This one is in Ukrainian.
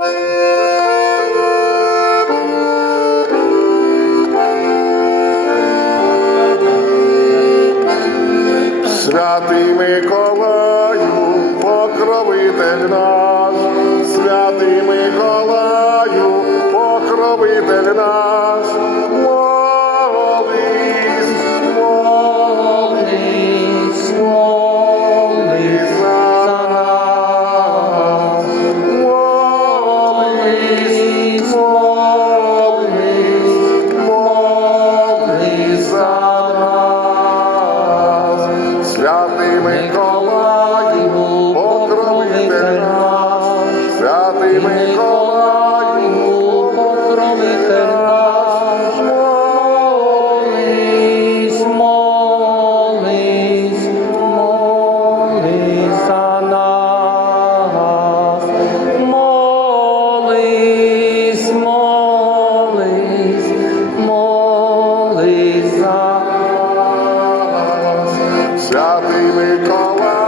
Святий Миколаю, покровитель наш, святий Миколаю, за нас, святий Миколаю, покровитель Святий Микола.